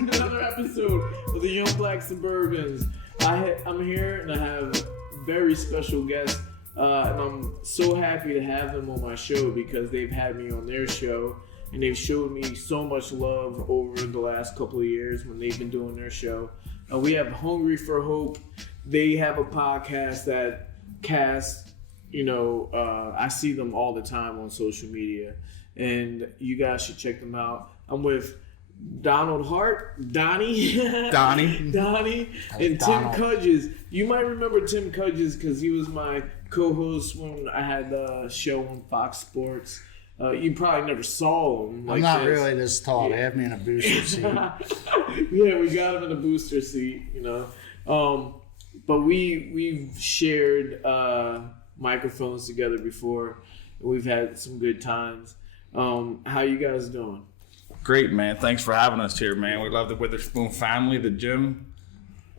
Another episode of the Young Black Suburbans. I'm here and I have very special guests, and I'm so happy to have them on my show because they've had me on their show and they've showed me so much love over the last couple of years when they've been doing their show. We have Hungry for Hope. They have a podcast that casts, I see them all the time on social media, and you guys should check them out. I'm with Donnie Hart, Donnie, and Tim Kudgis. You might remember Tim Kudgis because he was my co-host when I had a show on Fox Sports. You probably never saw him. I'm not really this tall. Yeah. They have me in a booster seat. Yeah, we got him in a booster seat, But we've shared microphones together before. We've had some good times. How you guys doing? Great, man. Thanks for having us here, man. We love the Witherspoon family, the gym.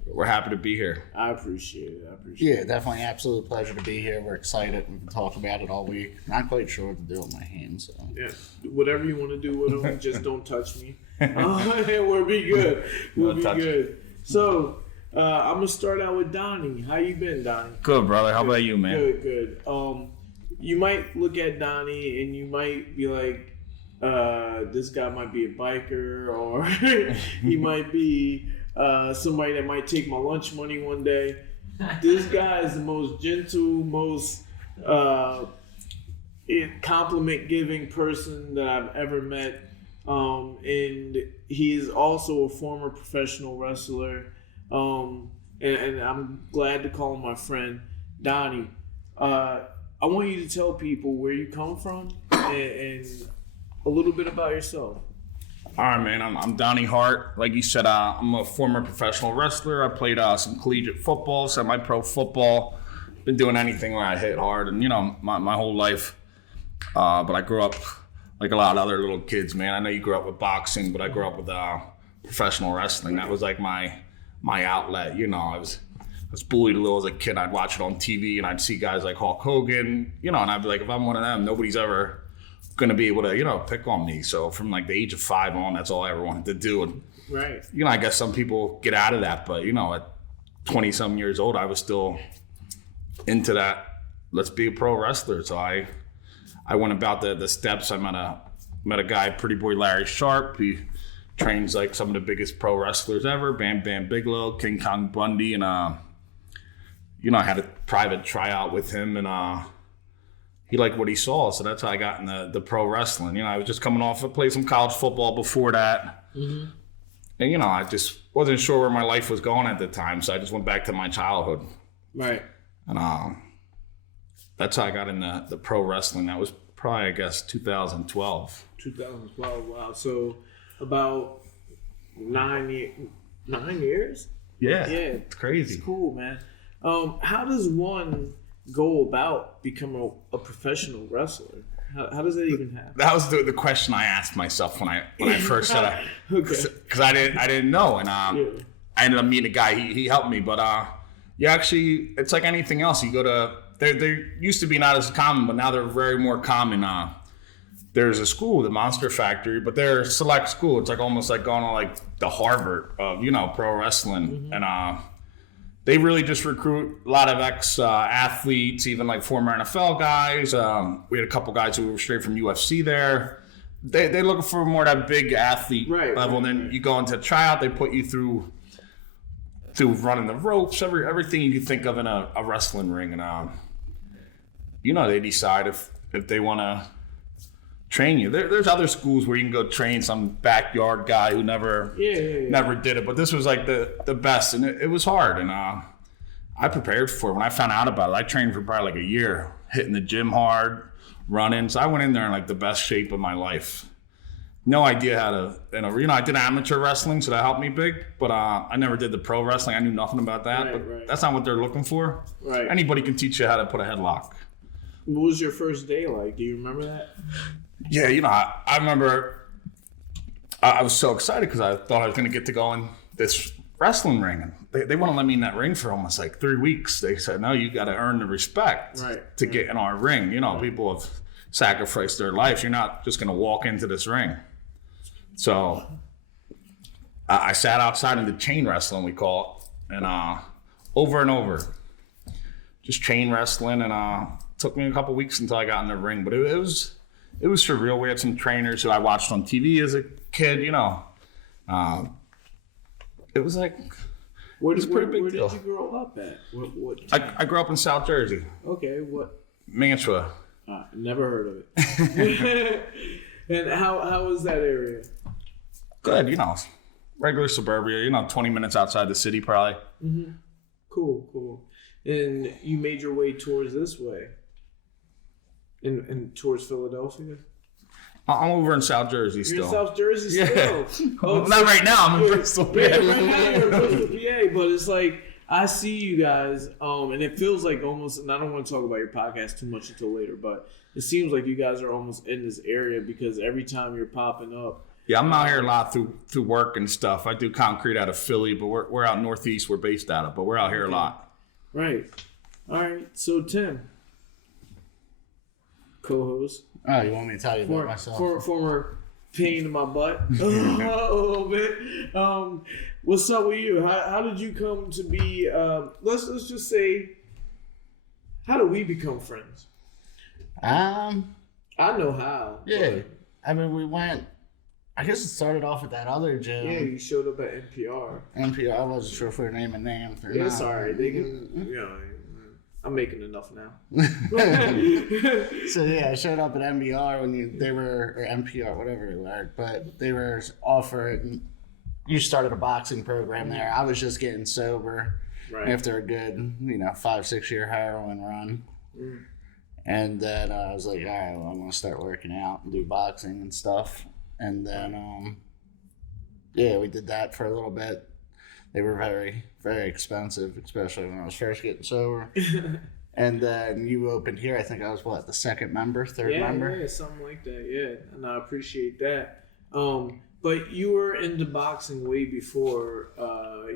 We're happy to be here. I appreciate it. Yeah, definitely absolute pleasure to be here. We're excited. We've been talking about it all week. Not quite sure what to do with my hands. So. Yeah, whatever you want to do with them, just don't touch me. And we'll be good. We'll be good. So, I'm going to start out with Donnie. How you been, Donnie? Good, brother. How about you, man? Good. You might look at Donnie and you might be like, this guy might be a biker, or he might be somebody that might take my lunch money one day. This guy is the most gentle, most compliment-giving person that I've ever met. And he is also a former professional wrestler. And I'm glad to call him my friend. Donnie, I want you to tell people where you come from and a little bit about yourself. All right, man. I'm Donnie Hart. Like you said, I'm a former professional wrestler. I played some collegiate football, semi-pro football. Been doing anything where I hit hard, and my whole life. But I grew up like a lot of other little kids, man. I know you grew up with boxing, but I grew up with professional wrestling. That was like my outlet. I was bullied a little as a kid. I'd watch it on TV, and I'd see guys like Hulk Hogan, and I'd be like, if I'm one of them, nobody's ever going to be able to, pick on me. So from like the age of 5 on, that's all I ever wanted to do. And, right. I guess some people get out of that, but, at 20-some years old, I was still into that. Let's be a pro wrestler. So I went about the steps. I met a guy, Pretty Boy Larry Sharp. He trains like some of the biggest pro wrestlers ever, Bam Bam Bigelow, King Kong Bundy. And, I had a private tryout with him, and he liked what he saw, so that's how I got in the pro wrestling. I was just coming off of play some college football before that. Mm-hmm. And, I just wasn't sure where my life was going at the time, so I just went back to my childhood. Right. And that's how I got in the pro wrestling. That was probably, I guess, 2012. 2012, wow. So about 9 years? Yeah, it's crazy. It's cool, man. How does one go about becoming a professional wrestler? How does that even happen? That was the question I asked myself when I first said it, because I didn't know, and I ended up meeting a guy. He helped me, but actually, it's like anything else. You go to they used to be not as common, but now they're very more common. There's a school, the Monster Factory, but they're a select school. It's like almost like going to like the Harvard of pro wrestling, mm-hmm. and they really just recruit a lot of ex-athletes, even like former NFL guys. We had a couple guys who were straight from UFC there. They're looking for more that big athlete level. And then you go into a tryout, they put you through running the ropes, everything you can think of in a wrestling ring. And, they decide if they want to train you. There's other schools where you can go train some backyard guy who never did it, but this was like the best, and it was hard, and I prepared for it. When I found out about it, I trained for probably like a year, hitting the gym hard, running. So I went in there in like the best shape of my life. No idea how to, I did amateur wrestling, so that helped me big, but I never did the pro wrestling. I knew nothing about that, but that's not what they're looking for. Right. Anybody can teach you how to put a headlock. What was your first day like? Do you remember that? Yeah, I remember I was so excited because I thought I was going to get to go in this wrestling ring. And they wouldn't let me in that ring for almost like 3 weeks. They said, no, you got to earn the respect to get in our ring. People have sacrificed their lives. You're not just going to walk into this ring. So I sat outside in the chain wrestling, we call it, and over and over, just chain wrestling, and took me a couple weeks until I got in the ring. But it was surreal. We had some trainers who I watched on TV as a kid, you know. It was like, Where it was a pretty big where deal. did you grow up at? What I grew up in South Jersey, okay, what? Mantua. Never heard of it. And how was that area? Good, you know, regular suburbia, you know, 20 minutes outside the city probably. Mm-hmm. Cool. And you made your way towards this way, and towards Philadelphia. I'm over in South Jersey still. You're in South Jersey still. Yeah. Oh, Not right now. I'm in Bristol, PA. Yeah, right now you're in Bristol, PA. But it's like I see you guys, and it feels like almost. And I don't want to talk about your podcast too much until later, but it seems like you guys are almost in this area because every time you're popping up. Yeah, I'm out here a lot through work and stuff. I do concrete out of Philly, but we're out northeast. We're based out of, but we're out here a lot. Right. All right. So Tim, co-host. Oh, you want me to tell you about myself? Former pain in my butt a little bit. What's up with you? How did you come to be? Let's just say, how do we become friends? I know how. Yeah. I mean, we went. I guess it started off at that other gym. Yeah, you showed up at NPR. NPR. I wasn't sure if we were naming names or Yeah, not. it's all right. They can. You know, I'm making enough now. So yeah, I showed up at NPR when they were, or NPR, whatever they were, but they were offering. You started a boxing program there. I was just getting sober after a good, 5-6 year heroin run. Mm. And then I was like, all right, well, I'm going to start working out and do boxing and stuff. And then, we did that for a little bit. They were very, very expensive, especially when I was first getting sober. And then you opened here. I think I was, the third member? Yeah, something like that. Yeah, and I appreciate that. But you were into boxing way before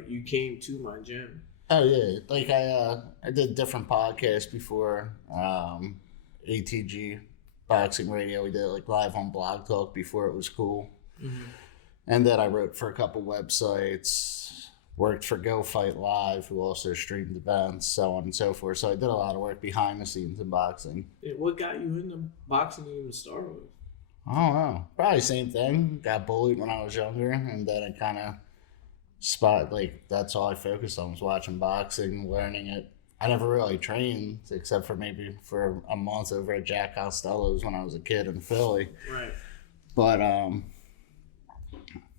you came to my gym. Oh, yeah. Like, I did different podcasts before ATG Boxing Radio. We did it, live on Blog Talk before it was cool. Mm-hmm. And then I wrote for a couple websites, worked for Go Fight Live, who also streamed events, so on and so forth. So I did a lot of work behind the scenes in boxing. Yeah, what got you into boxing to even start with? I don't know. Probably same thing. Got bullied when I was younger, and then it kind of that's all I focused on was watching boxing, learning it. I never really trained except for maybe for a month over at Jack Costello's when I was a kid in Philly. Right. But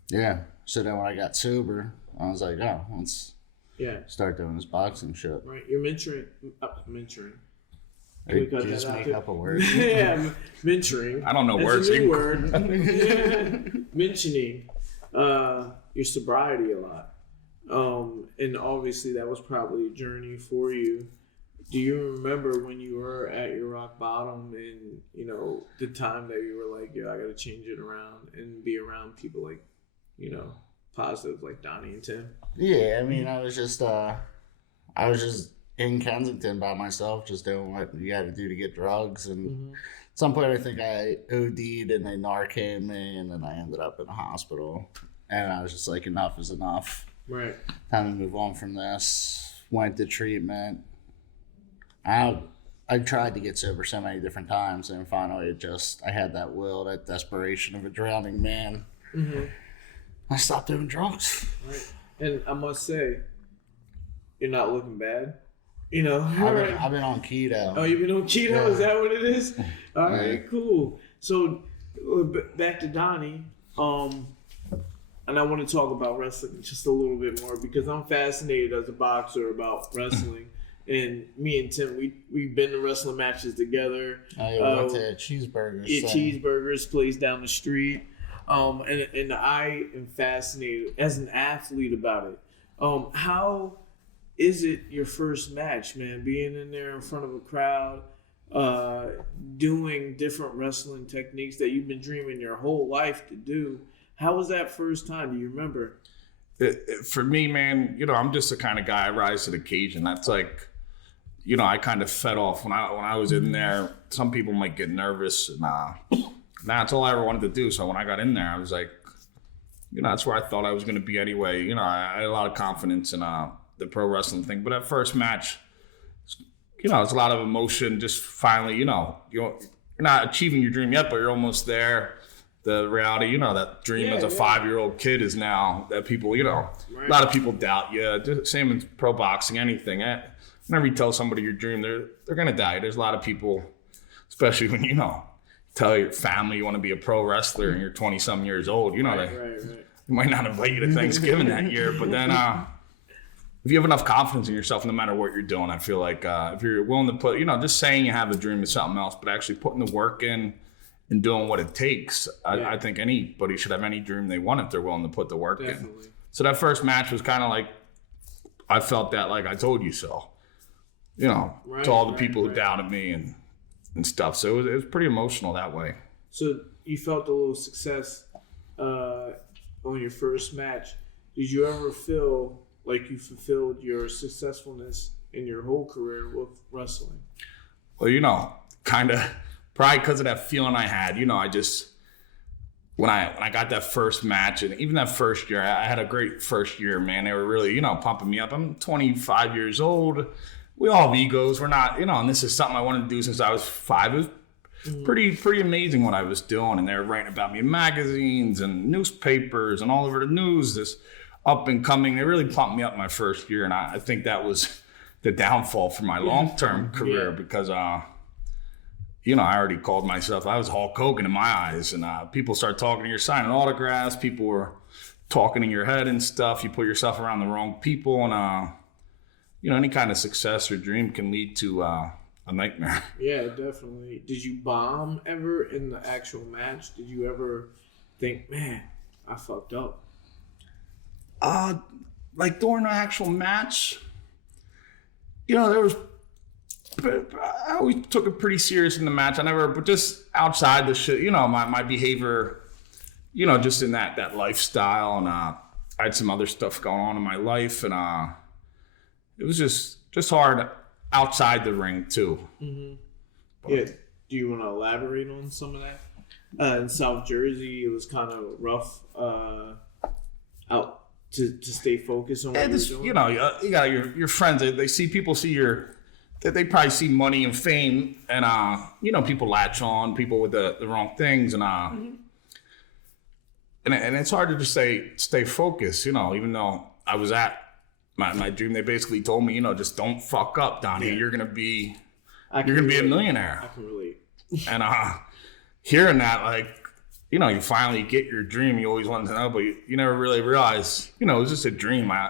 yeah. So then when I got sober, I was like, oh, let's start doing this boxing shit. Right. You're mentoring. Hey, just make up a word. Yeah, mentoring. I don't know words. That's a new word. Mentioning your sobriety a lot. And obviously that was probably a journey for you. Do you remember when you were at your rock bottom and, the time that you were like, yo, I got to change it around and be around people like, positive like Donnie and Tim? Yeah, I mean, I was just in Kensington by myself, just doing what you got to do to get drugs. And at some point, I think I OD'd and they Narcaned me, and then I ended up in a hospital. And I was just like, enough is enough. Right. Time to move on from this. Went to treatment. I tried to get sober so many different times, and finally I had that will, that desperation of a drowning man. Mm-hmm. I stopped doing drugs. Right. And I must say, you're not looking bad. I've been on keto. Oh, you've been on keto? Yeah. Is that what it is? All right, cool. So back to Donnie. And I want to talk about wrestling just a little bit more because I'm fascinated as a boxer about wrestling. And me and Tim, we've been to wrestling matches together. I went to Cheeseburgers. Cheeseburgers place down the street. And I am fascinated as an athlete about it. How is it your first match, man? Being in there in front of a crowd, doing different wrestling techniques that you've been dreaming your whole life to do. How was that first time? Do you remember? For me, man, I'm just the kind of guy I rise to the occasion. That's like, I kind of fed off when I was in there. Some people might get nervous. That's all I ever wanted to do. So when I got in there, I was like, that's where I thought I was going to be anyway. I had a lot of confidence in the pro wrestling thing. But that first match, it's a lot of emotion. Just finally, you're not achieving your dream yet, but you're almost there. The reality, that dream as a 5-year-old kid is now that people, a lot of people doubt you. Same in pro boxing, anything. Whenever you tell somebody your dream, they're going to doubt you. There's a lot of people, especially when, tell your family you want to be a pro wrestler and you're 20-some years old, they might not invite you to Thanksgiving that year. But then if you have enough confidence in yourself, no matter what you're doing, I feel like if you're willing to put, just saying you have a dream is something else, but actually putting the work in, and doing what it takes, I think anybody should have any dream they want if they're willing to put the work in. So that first match was kind of like, I felt that like I told you so, to all the people who doubted me and stuff. So it was pretty emotional that way. So you felt a little success on your first match. Did you ever feel like you fulfilled your successfulness in your whole career with wrestling? Well, kind of. Probably because of that feeling I had, I just, when I got that first match, and even that first year, I had a great first year, man. They were really, pumping me up. I'm 25 years old. We all have egos. We're not, and this is something I wanted to do since I was 5. It was pretty amazing what I was doing. And they were writing about me in magazines and newspapers and all over the news, this up and coming. They really pumped me up my first year. And I think that was the downfall for my long-term career because, I already called myself, I was Hulk Hogan in my eyes. And people start talking to you, signing autographs. People were talking in your head and stuff. You put yourself around the wrong people. And, any kind of success or dream can lead to a nightmare. Yeah, definitely. Did you bomb ever in the actual match? Did you ever think, man, I fucked up? Like during the actual match, there was... But I always took it pretty serious in the match. But just outside the shit, my behavior, just in that lifestyle. And I had some other stuff going on in my life. And it was just hard outside the ring, too. Mm-hmm. Yeah. Do you want to elaborate on some of that? In South Jersey, it was kind of rough out to stay focused on what you're doing. You got your friends. People see your... They probably see money and fame, and people latch on, people with the wrong things, and and it's hard to just stay focused, even though I was at my dream. They basically told me, just don't fuck up, Donnie. Yeah. You're gonna be a millionaire. I can relate. And hearing that, you finally get your dream. You always wanted to know, but you never really realize, it was just a dream. I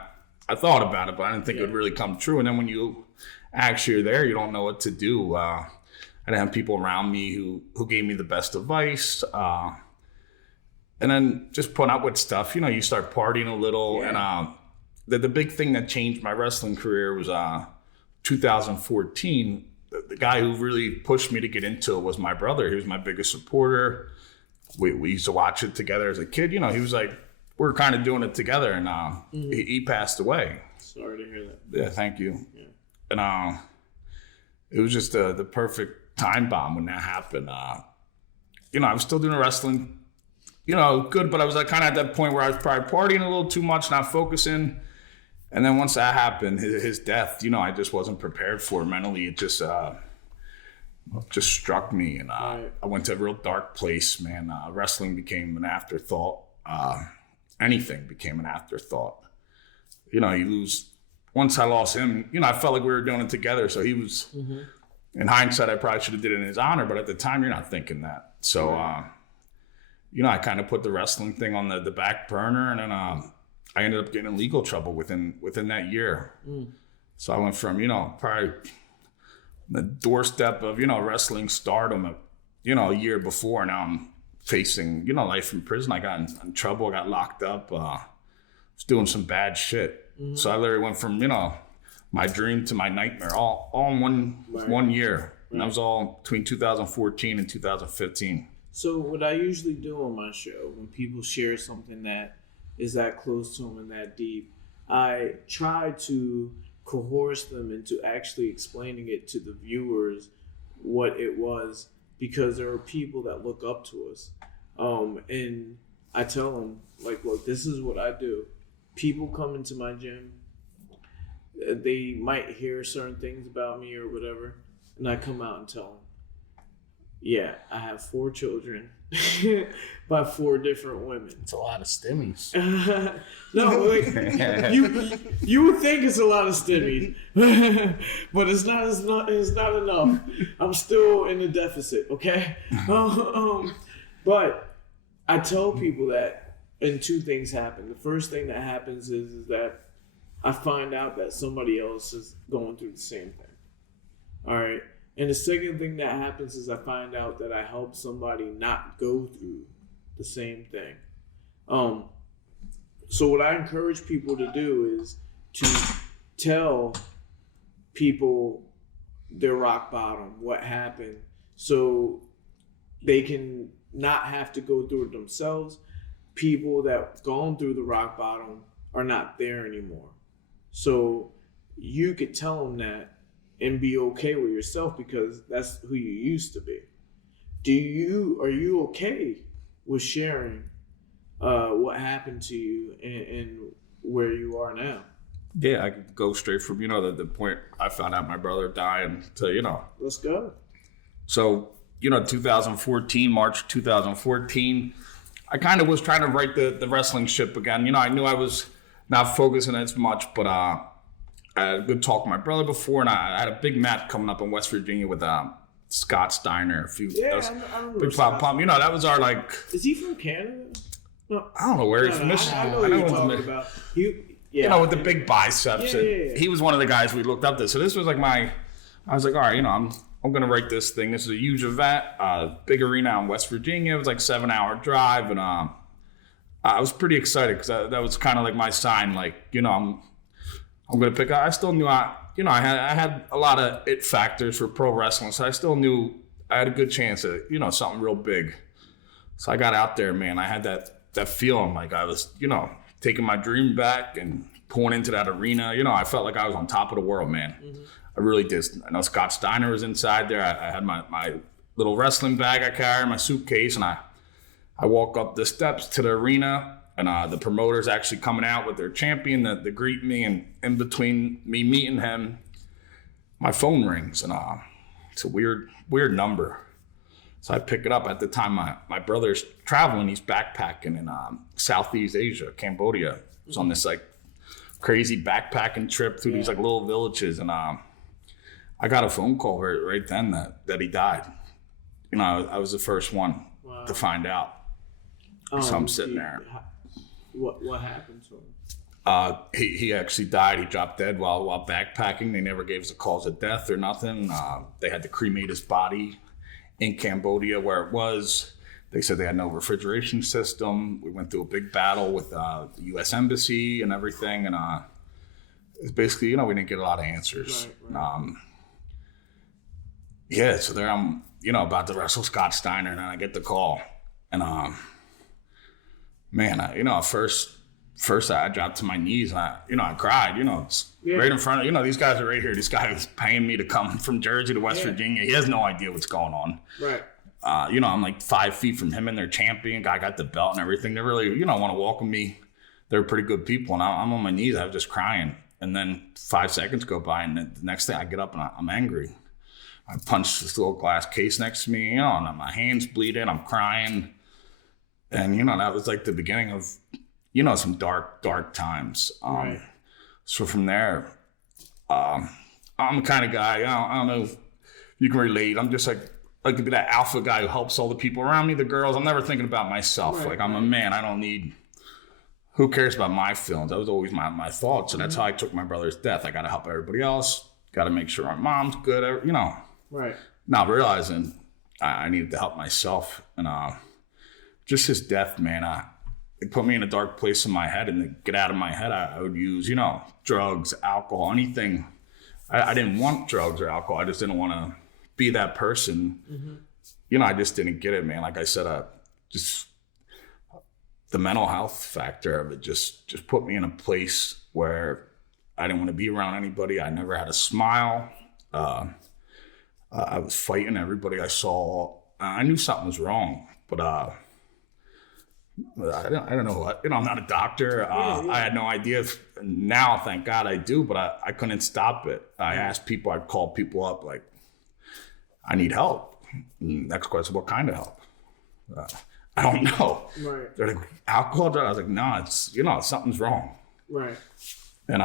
thought about it, but I didn't think it would really come true. And then when you actually are there, you don't know what to do. I didn't have people around me who gave me the best advice. And then just putting up with stuff, you start partying a little. Yeah. And the big thing that changed my wrestling career was 2014. The guy who really pushed me to get into it was my brother. He was my biggest supporter. We used to watch it together as a kid. He was like, we were kind of doing it together. And he passed away. Sorry to hear that. Yeah, thank you. Yeah. And it was just the perfect time bomb when that happened. I was still doing wrestling, good, but I was kind of at that point where I was probably partying a little too much, not focusing. And then once that happened, his death, I just wasn't prepared for it mentally. It just struck me, and I went to a real dark place, man. Wrestling became an afterthought. Anything became an afterthought. You lose. Once I lost him, I felt like we were doing it together. So he was, in hindsight, I probably should have did it in his honor. But at the time, you're not thinking that. So, I kind of put the wrestling thing on the back burner. And then I ended up getting in legal trouble within that year. So I went from, probably the doorstep of, wrestling stardom, a year before. Now I'm facing, life in prison. I got in trouble. I got locked up. Was doing some bad shit. So I literally went from, my dream to my nightmare all in one year. And that was all between 2014 and 2015. So what I usually do on my show, when people share something that is that close to them and that deep, I try to coerce them into actually explaining it to the viewers what it was, because there are people that look up to us. And I tell them, like, look, this is what I do. People come into my gym. They might hear certain things about me or whatever, and I come out and tell them, yeah, I have 4 children by 4 different women. It's a lot of stimmies. No, like, you would think it's a lot of stimmies, but it's not enough. I'm still in the deficit, okay? But I tell people that, and 2 things happen. The first thing that happens is that I find out that somebody else is going through the same thing. All right. And the second thing that happens is I find out that I help somebody not go through the same thing. So what I encourage people to do is to tell people their rock bottom, what happened, so they can not have to go through it themselves. People that gone through the rock bottom are not there anymore. So you could tell them that and be okay with yourself because that's who you used to be. Are you okay with sharing what happened to you and where you are now? Yeah, I could go straight from, the point I found out my brother died to, Let's go. So, 2014, March 2014, I kind of was trying to right the wrestling ship again. I knew I was not focusing as much, but I had a good talk with my brother before, and I had a big match coming up in West Virginia with Scott Steiner. I remember big pop. That was our, like... Is he from Canada? No. I don't know where he's from. I know what you're talking about. With the big biceps. Yeah. He was one of the guys we looked up to. So this was like I was like, all right, I'm going to write this thing. This is a huge event, big arena in West Virginia. It was like 7-hour drive, and I was pretty excited because that was kind of like my sign, like, I'm going to pick up. I still knew I had a lot of it factors for pro wrestling, so I still knew I had a good chance at, something real big. So I got out there, man. I had that feeling like I was, taking my dream back and pulling into that arena. I felt like I was on top of the world, man. Mm-hmm. I really did. I know Scott Steiner was inside there. I had my little wrestling bag I carried, my suitcase, and I walk up the steps to the arena. And the promoter's actually coming out with their champion to greet me. And in between me meeting him, my phone rings. And it's a weird number. So I pick it up. At the time, my brother's traveling. He's backpacking in Southeast Asia, Cambodia. He was on this, like, crazy backpacking trip through these, like, little villages. And I got a phone call right then that he died. I was the first one to find out. So I'm sitting there. What happened to him? He actually died. He dropped dead while backpacking. They never gave us a cause of death or nothing. They had to cremate his body in Cambodia where it was. They said they had no refrigeration system. We went through a big battle with the U.S. Embassy and everything. And it's basically, we didn't get a lot of answers. Right. So there I'm, about to wrestle Scott Steiner, and then I get the call. And man, first I dropped to my knees and I cried. It's right in front of these guys are right here. This guy is paying me to come from Jersey to West Virginia. He has no idea what's going on. Right. I'm like 5 feet from him and their champion. Guy got the belt and everything. They really, want to welcome me. They're pretty good people, and I'm on my knees. I was just crying, and then 5 seconds go by, and the next thing I get up and I'm angry. I punched this little glass case next to me, and my hands bleeding. I'm crying. And, that was like the beginning of, some dark times. Right. So from there, I'm the kind of guy, I don't know if you can relate. I'm just like to be that alpha guy who helps all the people around me, the girls. I'm never thinking about myself. Right, like, I'm a man. I don't need, who cares about my feelings? That was always my thoughts. And that's how I took my brother's death. I got to help everybody else. Got to make sure my mom's good, Right. Not realizing I needed to help myself. And, just his death, man, it put me in a dark place in my head. And to get out of my head, I would use, drugs, alcohol, anything. I didn't want drugs or alcohol. I just didn't want to be that person. Mm-hmm. I just didn't get it, man. Like I said, just the mental health factor of it just put me in a place where I didn't want to be around anybody. I never had a smile. I was fighting everybody I saw. I knew something was wrong, but I don't know what, I'm not a doctor. I had no idea. Now, thank God I do, but I couldn't stop it. I asked people, I'd call people up like, I need help. Next question, what kind of help? I don't know. Right. They're like, alcohol, drug? I was like, no, it's, something's wrong. Right. And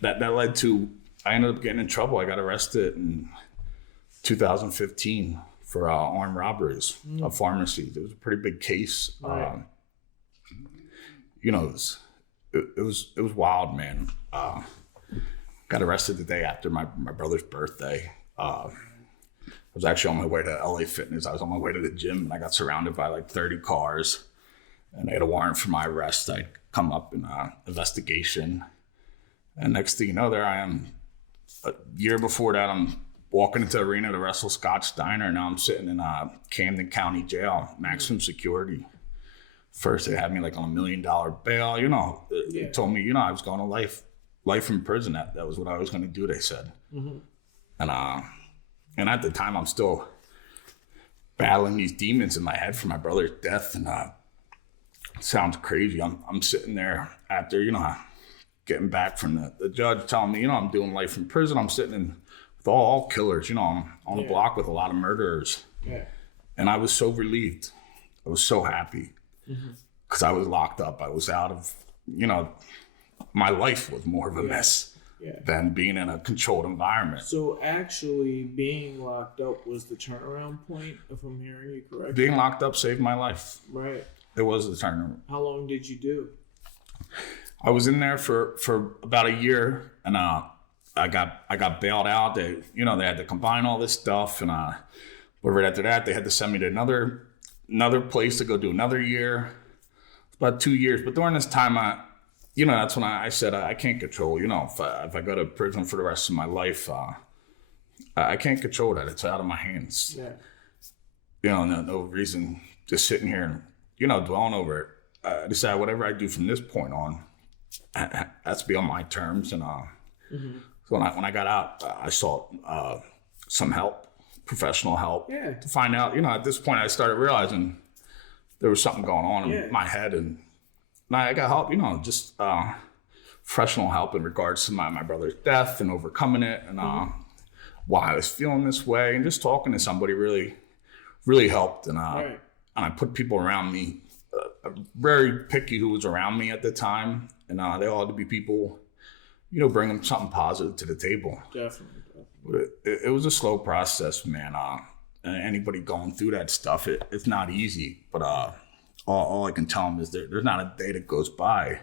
that led to, I ended up getting in trouble. I got arrested in 2015 for armed robberies of pharmacies. It was a pretty big case. Right. It was wild, man. Got arrested the day after my brother's birthday. I was actually on my way to LA Fitness. I was on my way to the gym, and I got surrounded by like 30 cars, and they had a warrant for my arrest. I'd come up in investigation, and next thing you know, there I am. A year before that, I'm walking into the arena to wrestle Scott Steiner. Now I'm sitting in Camden County Jail, maximum security. First, they had me like on $1 million bail. They told me, I was going to life in prison. That was what I was going to do, they said. Mm-hmm. And at the time, I'm still battling these demons in my head from my brother's death. And it sounds crazy. I'm sitting there after, getting back from the judge telling me, I'm doing life in prison. I'm sitting in with all killers, I'm on the block with a lot of murderers. Yeah. And I was so relieved. I was so happy because I was locked up. I was out of, my life was more of a mess than being in a controlled environment. So actually being locked up was the turnaround point, if I'm hearing you correctly? Being locked up saved my life. Right. It was the turnaround. How long did you do? I was in there for about a year, and I got bailed out. They had to combine all this stuff, and but right after that, they had to send me to another place to go do another year. It's about 2 years. But during this time, that's when I said I can't control. If I go to prison for the rest of my life, I can't control that. It's out of my hands. Yeah. No reason just sitting here and dwelling over it. I decided whatever I do from this point on, has to be on my terms. And so when I got out, I sought some help, professional help, to find out. At this point, I started realizing there was something going on in my head, and I got help. Just professional help in regards to my brother's death and overcoming it, and why I was feeling this way, and just talking to somebody really, really helped. And and I put people around me. Very picky who was around me at the time, and they all had to be people, bringing something positive to the table. Definitely. But it was a slow process, man. Anybody going through that stuff, it's not easy. But all I can tell them is there's not a day that goes by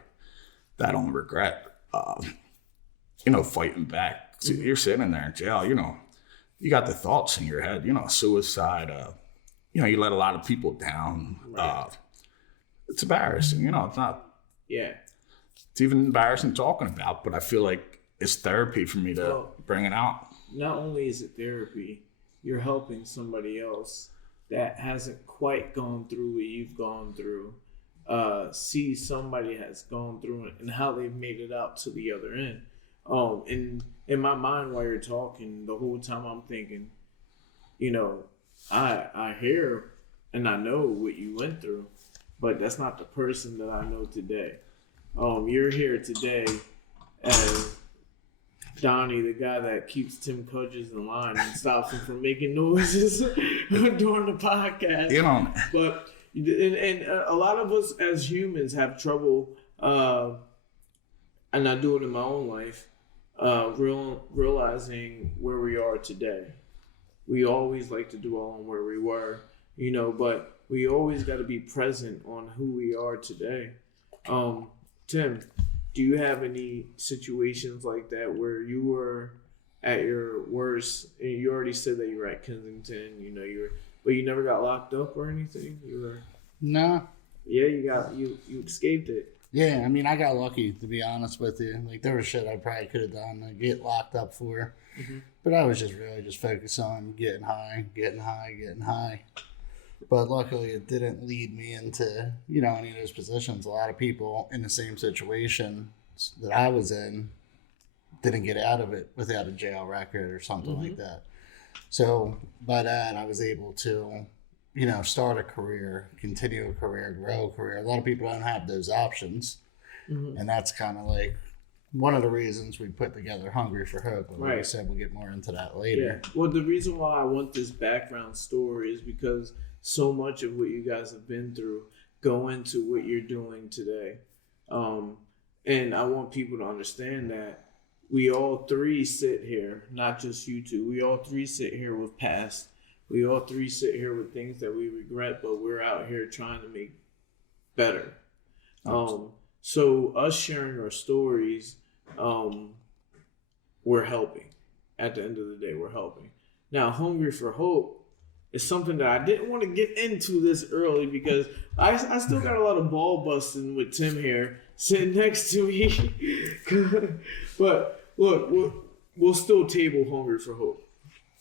that I don't regret, fighting back. So you're sitting in there in jail, you got the thoughts in your head, suicide. You let a lot of people down. Right. It's embarrassing, it's not. Yeah. It's even embarrassing talking about, but I feel like it's therapy for me to bring it out. Not only is it therapy, you're helping somebody else that hasn't quite gone through what you've gone through, see somebody has gone through it and how they've made it out to the other end. And in my mind while you're talking, the whole time I'm thinking, I hear and I know what you went through. But that's not the person that I know today. You're here today as Donnie, the guy that keeps Tim Kudgis in line and stops him from making noises during the podcast. But and a lot of us as humans have trouble, and I do it in my own life, realizing where we are today. We always like to dwell on where we were, but we always got to be present on who we are today. Tim, do you have any situations like that where you were at your worst? And you already said that you were at Kensington, but you never got locked up or anything. You were. No. Yeah, you escaped it. Yeah, I mean, I got lucky, to be honest with you. Like, there was shit I probably could have done to get locked up for. Mm-hmm. But I was really focused on getting high. But luckily, it didn't lead me into, any of those positions. A lot of people in the same situation that I was in didn't get out of it without a jail record or something like that. So by that, I was able to, start a career, continue a career, grow a career. A lot of people don't have those options. Mm-hmm. And that's kind of like one of the reasons we put together Hungry for Hope. Like I said, we'll get more into that later. Yeah. Well, the reason why I want this background story is because so much of what you guys have been through go into what you're doing today. And I want people to understand that we all three sit here, not just you two. We all three sit here with past. We all three sit here with things that we regret, but we're out here trying to make better. So us sharing our stories, we're helping. At the end of the day, we're helping. Now, Hungry for Hope is something that I didn't want to get into this early because I still got a lot of ball busting with Tim here sitting next to me. But look, we'll still table Hungry for Hope.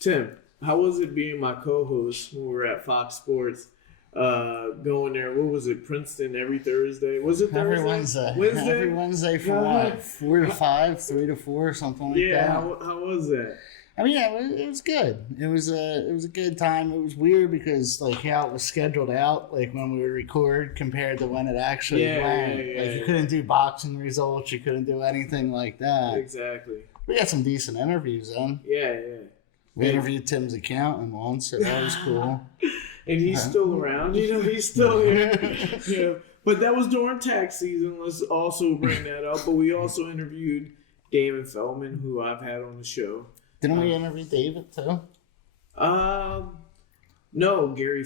Tim, how was it being my co-host when we were at Fox Sports? Going there, what was it, Princeton every Thursday? Was it Thursday? Every Wednesday from what, 4 to 5, 3 to 4, something like that. Yeah, how was that? I mean, yeah, it was good. It was a good time. It was weird because like how it was scheduled out, like when we would record compared to when it actually went. You couldn't do boxing results. You couldn't do anything like that. Exactly. We got some decent interviews then. Yeah. We interviewed Tim's accountant once, so that was cool. And he's still around, he's still here. But that was during tax season. Let's also bring that up. But we also interviewed David Feldman, who I've had on the show. Didn't we interview David too? No, Gary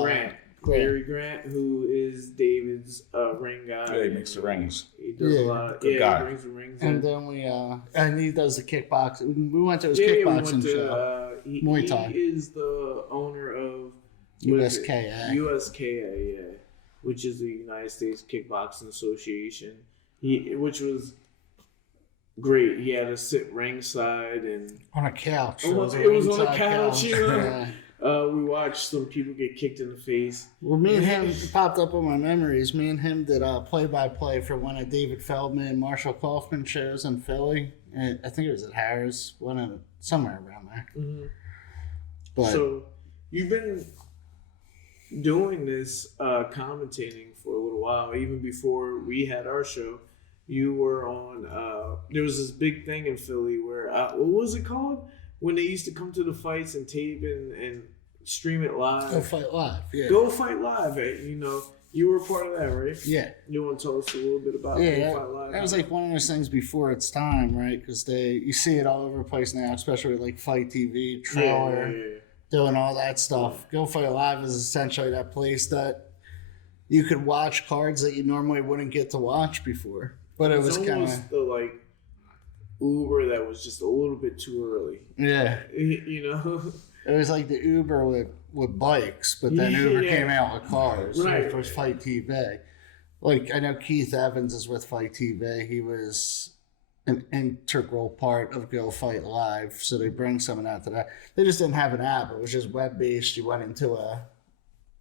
Grant. Gary Grant, who is David's ring guy. Yeah, he makes the rings. He does a lot. Good guy. He brings the rings. And then and he does the kickboxing. We went to his kickboxing show. Muay Thai. He is the owner of USKA. USKA, yeah, which is the United States Kickboxing Association. Which was great. He had to sit ringside and on a couch. It was on a couch. We watched some people get kicked in the face. Well, me and him popped up on my memories. Me and him did play-by-play for one of David Feldman and Marshall Kaufman shows in Philly. And I think it was at Harris, somewhere around there. Mm-hmm. But, so you've been doing this commentating for a little while, even before we had our show. You were on. There was this big thing in Philly where what was it called? When they used to come to the fights and tape and stream it live. Go Fight Live, yeah. Go Fight Live, you were part of that, right? Yeah. You want to tell us a little bit about Go Fight Live? That was like one of those things before its time, right? Because you see it all over the place now, especially with like Fight TV, Trailer, doing all that stuff. Go Fight Live is essentially that place that you could watch cards that you normally wouldn't get to watch before. But it was kind of the like Uber that was just a little bit too early. Yeah. It was like the Uber with bikes, but then Uber came out with cars. Right. It was Fight TV. Like, I know Keith Evans is with Fight TV. He was an integral part of Go Fight Live, so they bring some of that to that. They just didn't have an app. It was just web-based. You went into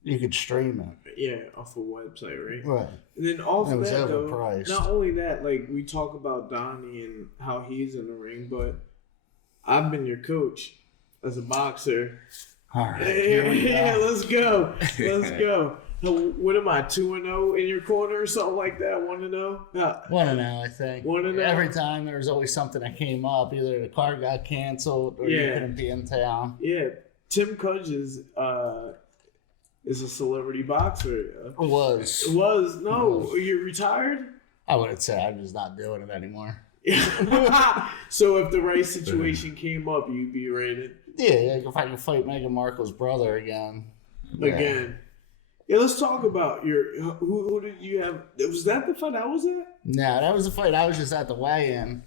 you could stream it. Yeah, off a website, right? Right. And then off of that, overpriced. Not only that, like, we talk about Donnie and how he's in the ring, but I've been your coach as a boxer. All right. Yeah, let's go. Let's go. What am I, 2-0 in your corner or something like that? 1-0? 1-0, I think. 1-0. Every time there was always something that came up. Either the car got canceled or you couldn't be in town. Yeah. Tim Kudgis is a celebrity boxer. Was. No, you're retired? I wouldn't say. I'm just not doing it anymore. So if the right situation came up, you'd be ready. Yeah, if I can fight Meghan Markle's brother again. Yeah, let's talk about who did you have? Was that the fight I was at? No, that was the fight. I was just at the weigh-in,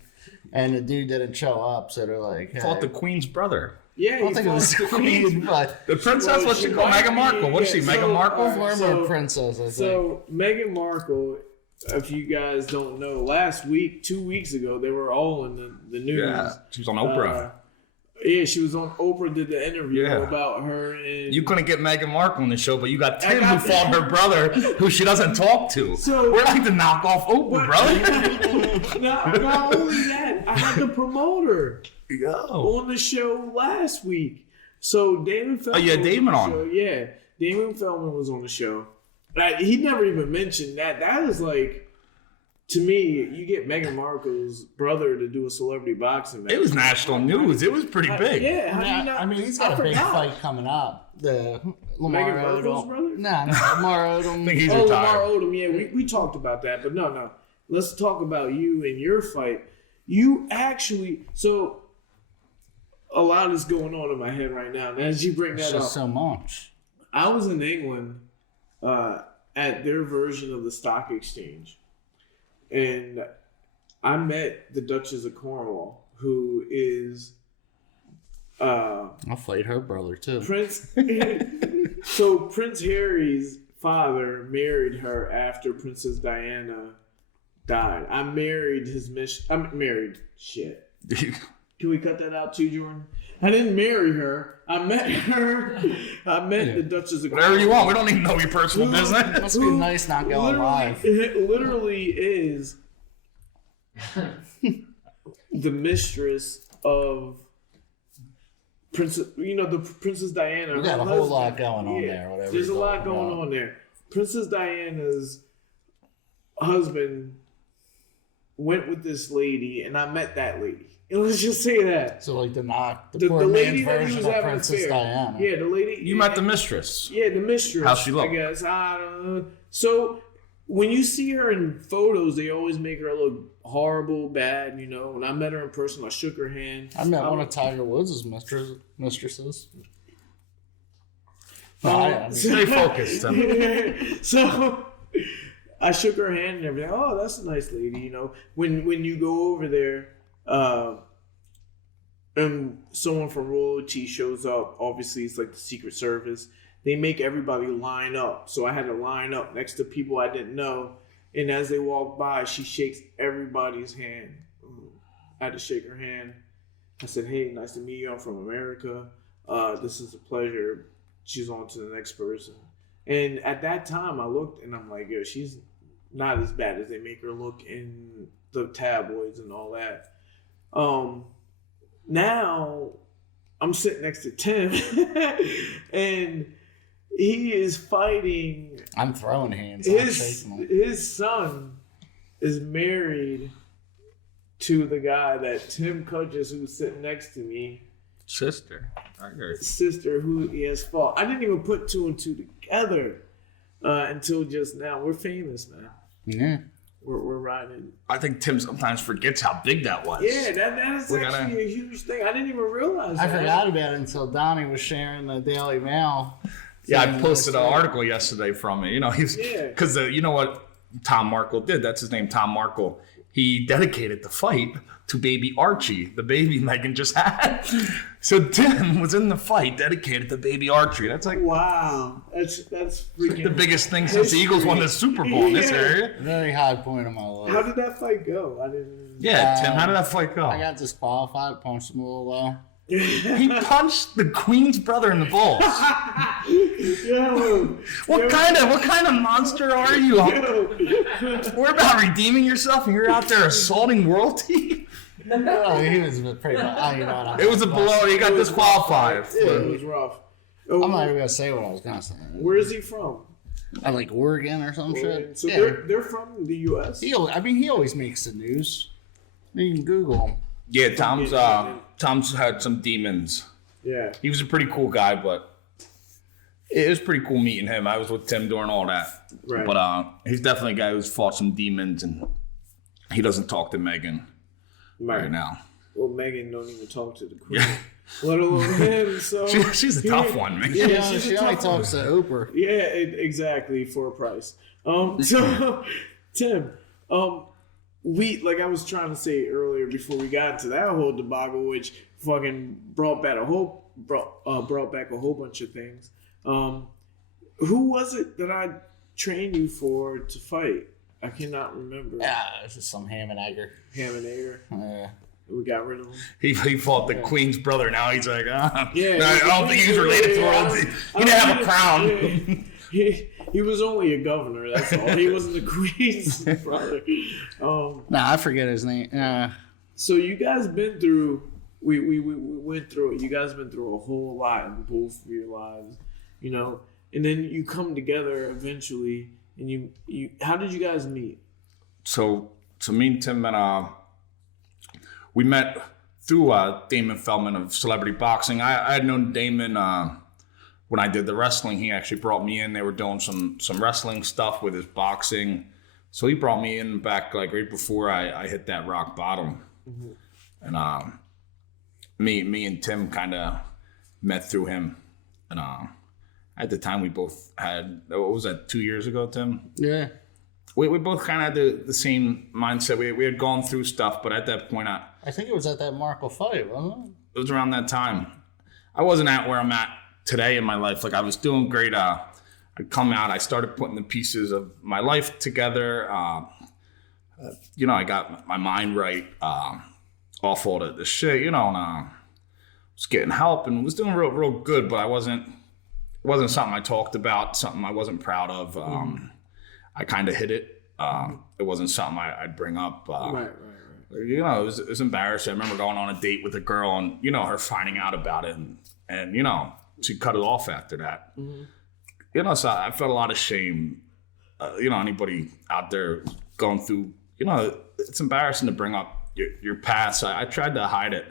and the dude didn't show up, so they're like, hey. Fought the Queen's brother. Yeah, I don't think it was the Queen, but the princess. What's she called? Meghan Markle. What's she? Meghan Markle, former princess. I think. So Meghan Markle, if you guys don't know, 2 weeks ago, they were all in the news. Yeah, she was on Oprah. She was on Oprah, did the interview about her. And you couldn't get Meghan Markle on the show, but you got Tim, who fought her brother, who she doesn't talk to. So we're like to knock off Oprah, bro. Not only that, I had the promoter on the show last week. So Damon Feldman. Oh yeah, Damon on. Show. Yeah, Damon Feldman was on the show. He never even mentioned that. That is like, to me, you get Meghan Markle's brother to do a celebrity boxing match. It was national news. It was pretty big. Yeah, I mean, he's got a big fight coming up. The Lamar Meghan Markle's Odom. brother? No, Lamar Odom. I think he's Lamar retired. Odom. Yeah, we talked about that, but no. Let's talk about you and your fight. You actually, so a lot is going on in my head right now. And as you bring that up, So much. I was in England at their version of the stock exchange, and I met the Duchess of Cornwall, who is I fight her brother too. Prince. So Prince Harry's father married her after Princess Diana died. I married his mission. I'm married. Shit. Can we cut that out too, Jordan? I didn't marry her. I met her. I met the Duchess of Cornwall. Whatever you want. We don't even know your personal business. Must be nice not going live. It literally is the mistress of Princess. You know, the Princess Diana. We got a whole lot going on there. Whatever. There's a lot going on there. Princess Diana's husband went with this lady, and I met that lady. And let's just say that. So like the poor lady man's that he version was of having Princess affair. Diana. Yeah, the lady. You met the mistress. Yeah, the mistress. How's she look? I guess. I don't know. So when you see her in photos, they always make her look horrible, bad, you know. When I met her in person, I shook her hand. I met one of Tiger Woods' mistresses. No, Stay focused. So I shook her hand and everything. Oh, that's a nice lady, you know. When you go over there, and someone from royalty shows up, obviously it's like the Secret Service. They make everybody line up. So I had to line up next to people I didn't know. And as they walk by, she shakes everybody's hand. I had to shake her hand. I said, hey, nice to meet you. I'm from America. This is a pleasure. She's on to the next person. And at that time, I looked and I'm like, yo, she's not as bad as they make her look in the tabloids and all that. Now, I'm sitting next to Tim, and he is fighting. I'm throwing hands. His son is married to the guy that Tim Kudgis, who's sitting next to me. Sister, who he has fought. I didn't even put two and two together until just now. We're famous, man. Yeah. We're riding. I think Tim sometimes forgets how big that was. Yeah, that is actually a huge thing. I didn't even realize that. I forgot about it until Donnie was sharing the Daily Mail. Yeah, I posted an article yesterday from it. You know, because you know what Tom Markle did? That's his name, Tom Markle. He dedicated the fight to baby Archie, the baby Megan just had. So Tim was in the fight dedicated to baby Archie. That's like, wow, that's freaking the biggest thing since the Eagles won the Super Bowl in this area. Very high point in my life. How did that fight go? I didn't. Yeah, Tim, how did that fight go? I got disqualified, punched him a little low. He punched the Queen's brother in the balls. Yo, What kind of monster are you? We're about redeeming yourself, and you're out there assaulting royalty. Oh, he was pretty much. You know what, It was a blow. He got disqualified. Yeah, it was rough. I'm not even gonna say what I was gonna say. Where is he from? I like Oregon or some shit. So yeah. they're from the U.S. He always makes the news. You can Google him. Yeah, Tom's had some demons. Yeah, he was a pretty cool guy, but it was pretty cool meeting him. I was with Tim during all that. Right. But he's definitely a guy who's fought some demons, and he doesn't talk to Megan right now. Well, Megan don't even talk to the Queen. Yeah. Let alone him. So she's a tough one, man. Yeah, she only talks to Oprah. Yeah, exactly, for a price. So Tim, we, like I was trying to say earlier before we got into that whole debacle, which fucking brought back a whole bunch of things. Who was it that I trained you for to fight? I cannot remember. Yeah, it's just some ham and egger. Yeah. We got rid of him. He fought the Queen's brother. Now he's like, Yeah, I don't think he's related to royalty. He didn't have a crown. He was only a governor. That's all. He wasn't the Queen's brother. Nah, I forget his name. So you guys been through we went through it. You guys been through a whole lot in both of your lives, you know. And then you come together eventually, and you how did you guys meet? So me and Tim we met through Damon Feldman of Celebrity Boxing. I had known Damon when I did the wrestling. He actually brought me in. They were doing some wrestling stuff with his boxing, so he brought me in back like right before I hit that rock bottom. Mm-hmm. And me and Tim kind of met through him, and at the time we both had, what was that, 2 years ago, Tim? Yeah. We both kind of had the same mindset. We had gone through stuff, but at that point, I think it was at that Markle fight, wasn't it? It was around that time. I wasn't at where I'm at today in my life. Like, I was doing great. I'd come out. I started putting the pieces of my life together. You know, I got my mind right off all the shit, you know, and was getting help and was doing real good, but it wasn't something I talked about, something I wasn't proud of. I kind of hid it. It wasn't something I'd bring up. Right. You know, it was embarrassing. I remember going on a date with a girl and, you know, her finding out about it and you know, she cut it off after that. Mm-hmm. You know, so I felt a lot of shame. You know, anybody out there going through, you know, it's embarrassing to bring up your past. I tried to hide it.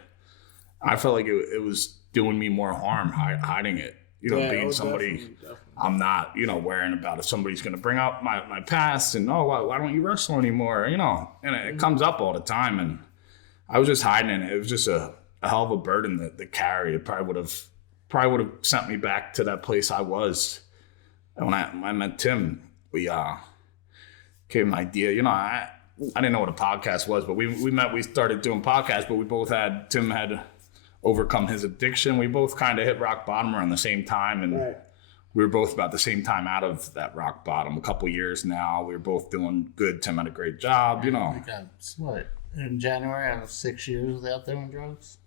I felt like it was doing me more harm hiding it. You know, being somebody definitely. I'm not, you know, worrying about if somebody's going to bring up my past and, why don't you wrestle anymore? You know, and it comes up all the time. And I was just hiding it. It was just a hell of a burden to carry. It probably would have sent me back to that place I was. And when I met Tim, we came an idea. You know, I didn't know what a podcast was, but we met. We started doing podcasts, but we both Tim had overcome his addiction. We both kind of hit rock bottom around the same time, and we were both about the same time out of that rock bottom. A couple years now, we were both doing good. Tim had a great job, you know. What, in January, I was 6 years without doing drugs.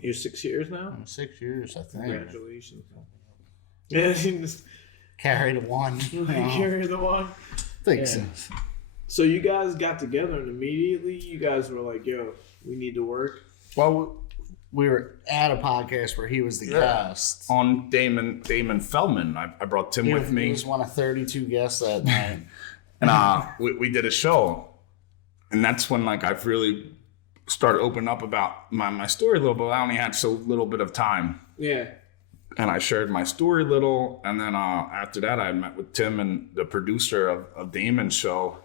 You're 6 years now? 6 years, I think. Congratulations. Yeah, carry the one. Carry the one. Thanks. Yeah. So you guys got together and immediately you guys were like, yo, we need to work? Well, we were at a podcast where he was the guest. On Damon Feldman. I brought Tim with me. He was one of 32 guests that night. And we did a show. And that's when, like, I've really started opening up about my story a little bit. I only had so little bit of time. Yeah. And I shared my story a little. And then after that, I met with Tim and the producer of Damon's show.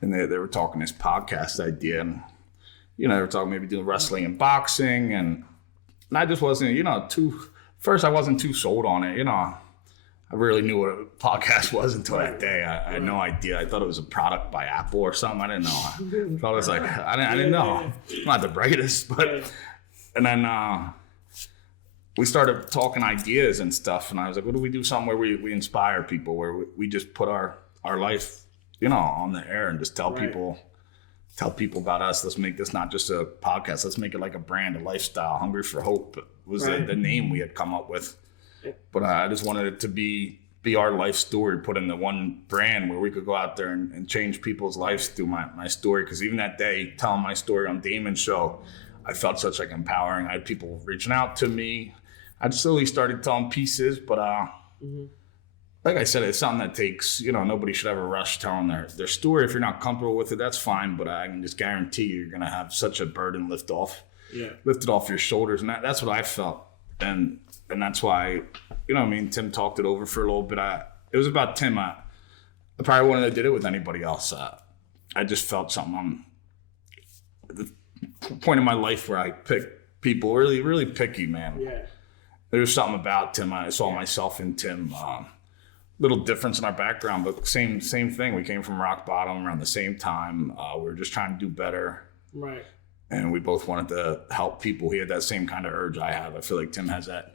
And they were talking this podcast idea. And, you know, they were talking maybe doing wrestling and boxing. And I just wasn't, you know, first I wasn't too sold on it. You know, I really knew what a podcast was until that day. I had no idea. I thought it was a product by Apple or something. I didn't know. I thought it was like, I didn't know. I'm not the brightest. But, and then we started talking ideas and stuff. And I was like, what do we do something where we inspire people, where we just put our life, you know, on the air and just tell people about us. Let's make this not just a podcast. Let's make it like a brand, a lifestyle. Hungry for Hope was the name we had come up with. But I just wanted it to be our life story, put in the one brand where we could go out there and change people's lives through my story. Because even that day, telling my story on Damon's show, I felt such like empowering. I had people reaching out to me. I slowly started telling pieces, but like I said, it's something that takes, you know, nobody should ever rush telling their story. If you're not comfortable with it, that's fine. But I can just guarantee you're going to have such a burden lifted off your shoulders. And that's what I felt. And that's why, you know, me and Tim talked it over for a little bit. It was about Tim. I probably wouldn't have did it with anybody else. I just felt something. At the point in my life where I pick people, really, really picky, man. Yeah. There was something about Tim. I saw myself in Tim. Little difference in our background, but same thing. We came from rock bottom around the same time. We were just trying to do better. Right. And we both wanted to help people. He had that same kind of urge I have. I feel like Tim has that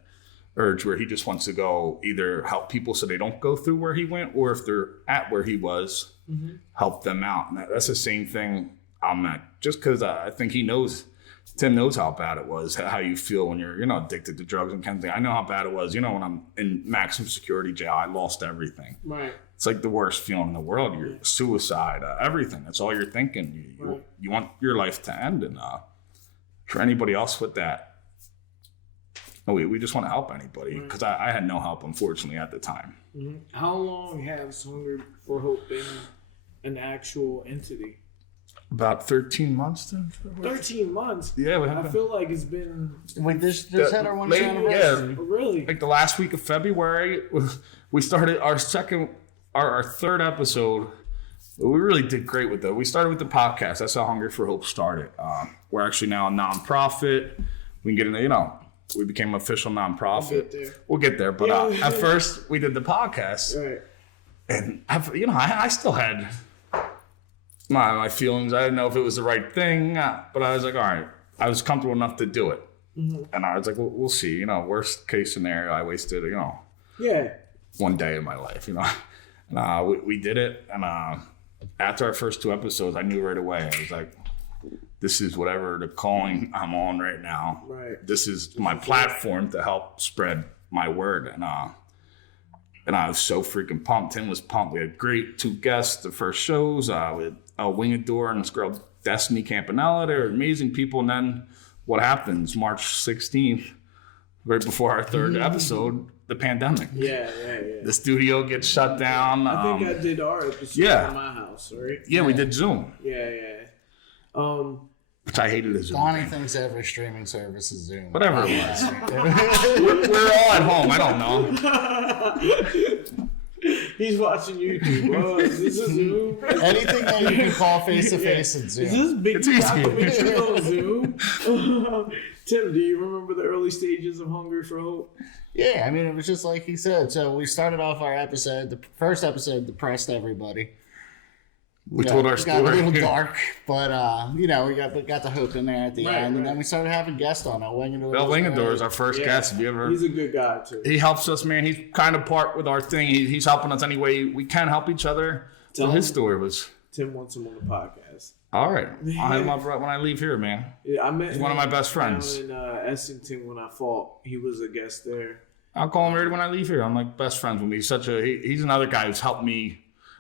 urge where he just wants to go either help people so they don't go through where he went, or if they're at where he was, help them out. And that's the same thing I'm at. Just because I think Tim knows how bad it was, how you feel when you're, you know, addicted to drugs and Kensington. I know how bad it was. You know, when I'm in maximum security jail, I lost everything. Right. It's like the worst feeling in the world. You're suicide, everything. That's all you're thinking. You want your life to end. And for anybody else with that, we just want to help anybody because I had no help, unfortunately, at the time. Mm-hmm. How long has Hunger for Hope been an actual entity? About 13 months then. 13 months? Yeah, I feel like it's been... We just had our 1 year anniversary. Yeah, really? Like the last week of February, we started our third episode. We really did great with that. We started with the podcast. That's how Hunger for Hope started. We're actually now a nonprofit. We can get into, we became an official nonprofit. We'll get there. But at first, we did the podcast. Right. And, I still had my feelings. I didn't know if it was the right thing. But I was like, all right. I was comfortable enough to do it. Mm-hmm. And I was like, we'll see. Worst case scenario, I wasted, one day of my life, And we did it. And after our first 2 episodes, I knew right away. I was like, this is whatever the calling I'm on right now. Right. This is my platform to help spread my word. And I was so freaking pumped. Tim was pumped. We had great 2 guests, the first shows. We had Winged Door and this girl, Destiny Campanella. They're amazing people. And then what happens? March 16th, right before our 3rd episode, the pandemic. Yeah. The studio gets shut down. I think I did our episode in my house, right? Yeah, we did Zoom. Yeah. Which I hated as Zoom. Donnie thinks every streaming service is Zoom. Whatever it was. we're all at home. I don't know. He's watching YouTube. Oh, is this a Zoom? Anything that you can call face-to-face in Zoom. Is this big It's easy. proclamation on Zoom? Tim, do you remember the early stages of Hunger for Hope? Yeah, I mean, it was just like he said. So we started off our episode. The first episode depressed everybody. We told our story. Got a little dark, but we got the hope in there at the end, and then we started having guests on. Winged Door is our first guest. Have you ever? He's a good guy too. He helps us, man. He's kind of part with our thing. He's helping us any way we can help each other. So his story was. Tim wants him on the podcast. All right, I'll have him up right when I leave here, man. Yeah, I met He's one of my best friends. In Kensington when I fought. He was a guest there. I'll call him right when I leave here. I'm like best friends with me. He's another guy who's helped me.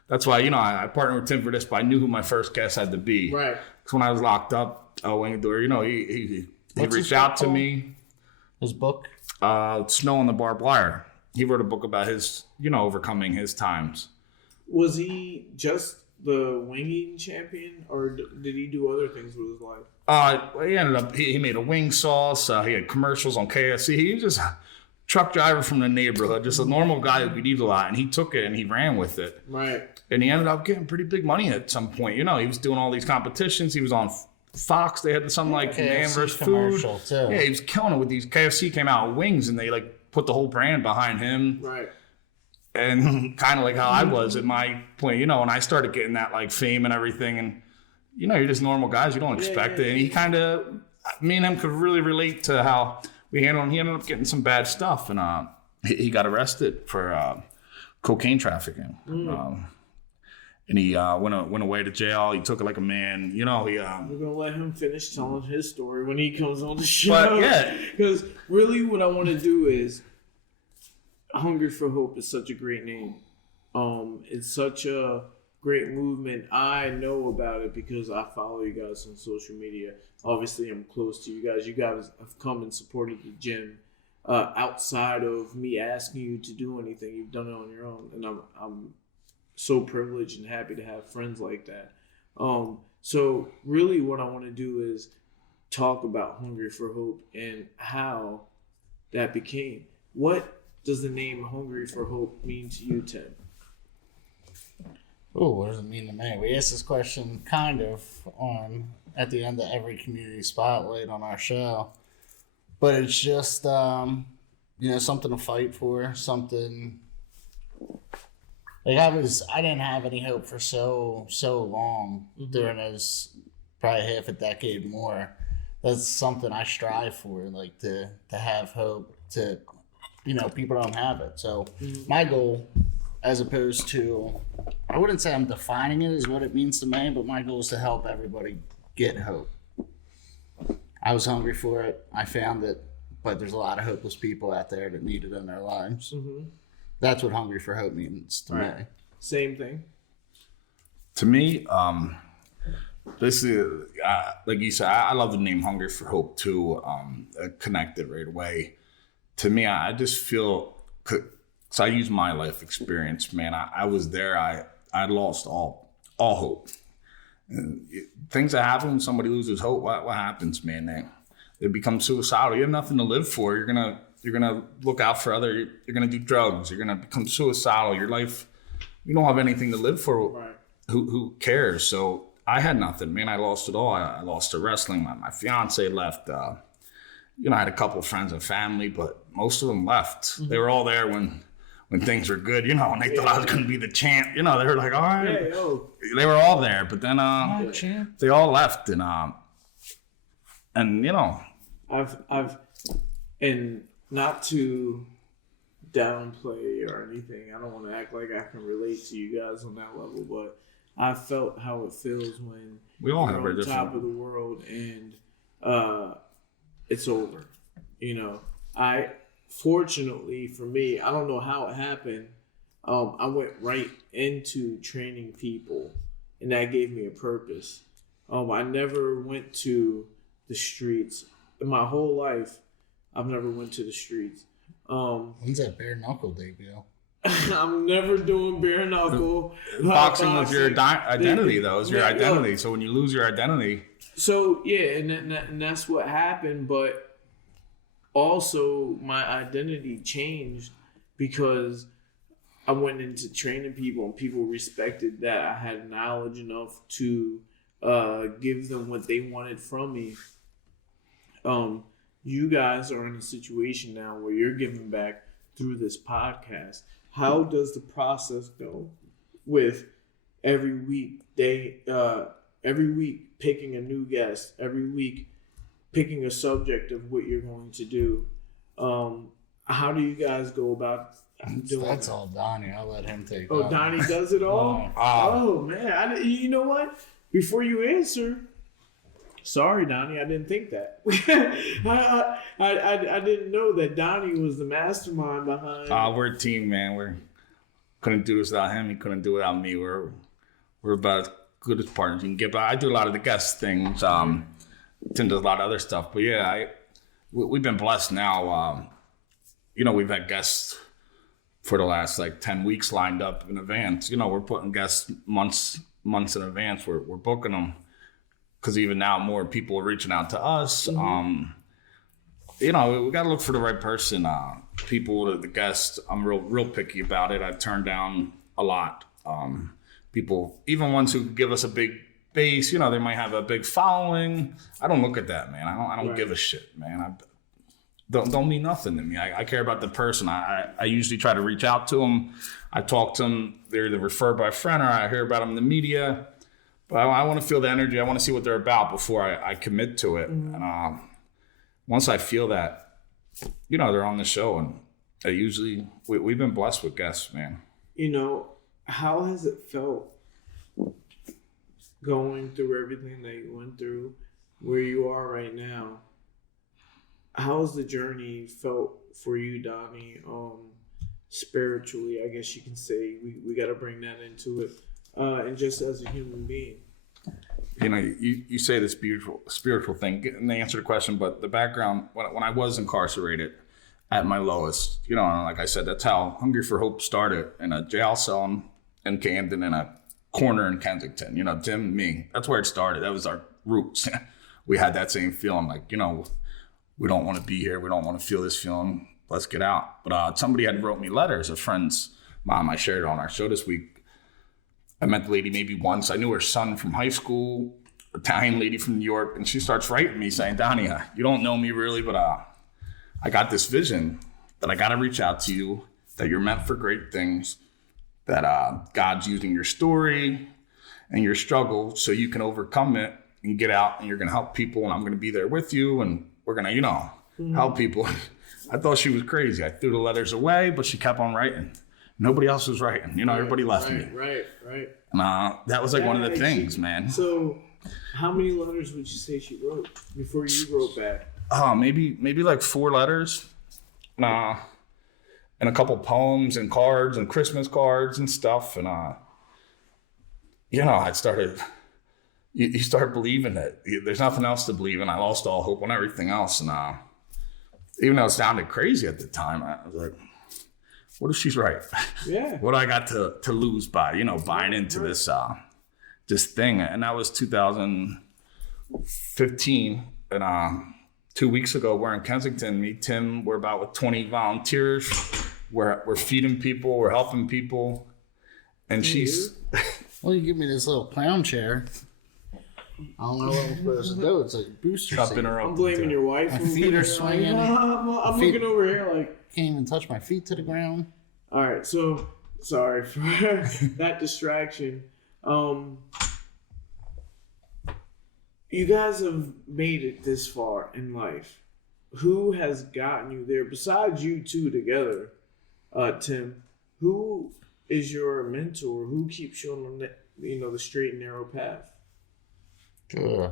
That's why, I partnered with Tim for this, but I knew who my first guest had to be. Right. Because when I was locked up, Winged Door, he reached out to me. His book? Snow on the Barbed Wire. He wrote a book about his, overcoming his times. Was he just the winging champion, or did he do other things with his life? He ended up, he made a wing sauce. He had commercials on KFC. He was just a truck driver from the neighborhood, just a normal guy who could eat a lot, and he took it and he ran with it. Right. And he ended up getting pretty big money at some point. He was doing all these competitions. He was on Fox. They had something like Man vs. Food. Too. Yeah, he was killing it with these. KFC came out with wings, and they put the whole brand behind him. Right. And kind of like how I was at my point, and I started getting that fame and everything, and you're just normal guys. You don't expect it. And he kind of, me and him could really relate to how we handled him. He ended up getting some bad stuff, and he got arrested for cocaine trafficking. And he went away to jail. He took it like a man. We're gonna let him finish telling his story when he comes on the show. But yeah, because really, what I want to do is, Hunger for Hope is such a great name. It's such a great movement. I know about it because I follow you guys on social media. Obviously, I'm close to you guys. You guys have come and supported the gym outside of me asking you to do anything. You've done it on your own, and I'm so privileged and happy to have friends like that. So really what I want to do is talk about Hungry for Hope and how that became. What does the name Hungry for Hope mean to you, Tim? Oh, what does it mean to me? We ask this question kind of at the end of every community spotlight on our show. But it's just, something to fight for, something. I didn't have any hope for so long during those probably half a decade more. That's something I strive for, to have hope. To, people don't have it. So my goal, as opposed to, I wouldn't say I'm defining it as what it means to me, but my goal is to help everybody get hope. I was hungry for it. I found it, but there's a lot of hopeless people out there that need it in their lives. Mm-hmm. That's what Hungry for Hope means to me. Same thing. To me, This is, like you said, I love the name Hungry for Hope too. Connected right away. To me, I just feel, because I use my life experience, man. I was there. I lost all hope. And things that happen when somebody loses hope, what happens, man? They become suicidal. You have nothing to live for. You're gonna look out for other. You're gonna do drugs. You're gonna become suicidal. Your life, you don't have anything to live for. Right. Who cares? So I had nothing, man. I lost it all. I lost to wrestling. My fiance left. I had a couple of friends and family, but most of them left. Mm-hmm. They were all there when things were good, when they thought I was going to be the champ. They were like, all right. Yeah, they were all there, but then they all left, and I've and not to downplay or anything. I don't want to act like I can relate to you guys on that level, but I felt how it feels when we all have on top of the world and it's over. Fortunately for me, I don't know how it happened. I went right into training people, and that gave me a purpose. I never went to the streets in my whole life. I've never went to the streets. When's that bare knuckle debut? I'm never doing bare knuckle. Boxing was your identity, though. It's your identity. So when you lose your identity, and that's what happened. But also, my identity changed because I went into training people, and people respected that I had knowledge enough to give them what they wanted from me. You guys are in a situation now where you're giving back through this podcast. How does the process go with every week picking a new guest, every week picking a subject of what you're going to do? How do you guys go about doing That's all Donnie. I'll let him take that. Oh, Donnie does it all? Oh, man. You know what? Before you answer, sorry, Donnie, I didn't think that. I didn't know that Donnie was the mastermind behind. We're a team, man. We couldn't do this without him. He couldn't do it without me. We're about as good as partners you can get. But I do a lot of the guest things. Tim does a lot of other stuff. But yeah, we've been blessed now. We've had guests for the last 10 weeks lined up in advance. We're putting guests months in advance. We're booking them. Because even now, more people are reaching out to us. Mm-hmm. We got to look for the right person. People, the guests, I'm real picky about it. I've turned down a lot. People, even ones who give us a big base, they might have a big following. I don't look at that, man. I don't give a shit, man. Don't mean nothing to me. I care about the person. I usually try to reach out to them. I talk to them. They're either referred by a friend or I hear about them in the media. But I want to feel the energy. I want to see what they're about before I commit to it. Mm-hmm. And once I feel that, they're on the show. And we've been blessed with guests, man. How has it felt going through everything that you went through, where you are right now? How's the journey felt for you, Donnie? Spiritually, I guess you can say we got to bring that into it. And just as a human being. You say this spiritual thing, and they answer the question, but the background, when I was incarcerated at my lowest, like I said, that's how Hungry for Hope started, in a jail cell in Camden, in a corner in Kensington. Tim, me, that's where it started. That was our roots. We had that same feeling, we don't want to be here. We don't want to feel this feeling. Let's get out. But somebody had wrote me letters, a friend's mom. I shared it on our show this week. I met the lady maybe once. I knew her son from high school, Italian lady from New York, and she starts writing me saying, Donnie, you don't know me really, but I got this vision that I got to reach out to you, that you're meant for great things, that God's using your story and your struggle so you can overcome it and get out, and you're going to help people, and I'm going to be there with you, and we're going to, help people. I thought she was crazy. I threw the letters away, but she kept on writing. Nobody else was writing. Everybody left me. Right. And that was one of the things, man. So how many letters would you say she wrote before you wrote back? Maybe 4 letters. And a couple poems and cards and Christmas cards and stuff. And, I started you start believing that there's nothing else to believe in. I lost all hope on everything else. And even though it sounded crazy at the time, I was like, what if she's right? Yeah. What do I got to lose by, buying into this thing? And that was 2015. And 2 weeks ago, we're in Kensington. Me, Tim, we're about with 20 volunteers. We're feeding people. We're helping people. And she's... Well, you give me this little clown chair. I don't know what I'm supposed to do. It's like a booster seat. I'm blaming your wife. My feet are swinging. I'm looking over here like... Can't even touch my feet to the ground. All right, so sorry for that distraction. You guys have made it this far in life. Who has gotten you there besides you two together, Tim? Who is your mentor? Who keeps you on the straight and narrow path? Good.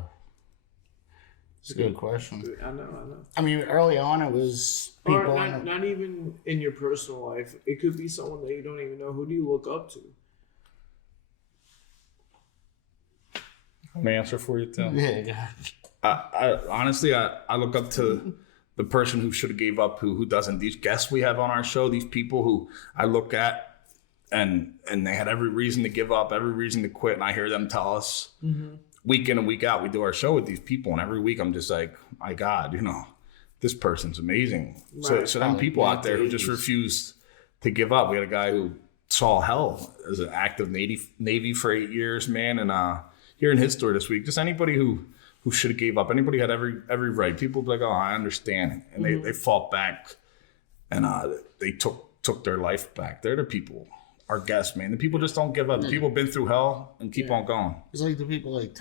It's a good question. I know. I mean, early on it was people. Or not even in your personal life. It could be someone that you don't even know. Who do you look up to? Let me answer for you, Tim. Yeah. I honestly look up to the person who should have gave up, who doesn't. These guests we have on our show, these people who I look at and they had every reason to give up, every reason to quit, and I hear them tell us week in and week out, we do our show with these people, and every week I'm just like, my God, this person's amazing. Right. So them people out there who just refused to give up. We had a guy who saw hell as an active Navy for 8 years, man, and hearing his story this week, just anybody who should have gave up, anybody had every right. People be like, oh, I understand. And they fought back and they took their life back. They're the people, our guests, man. The people just don't give up. The people have been through hell and keep on going. It's like the people like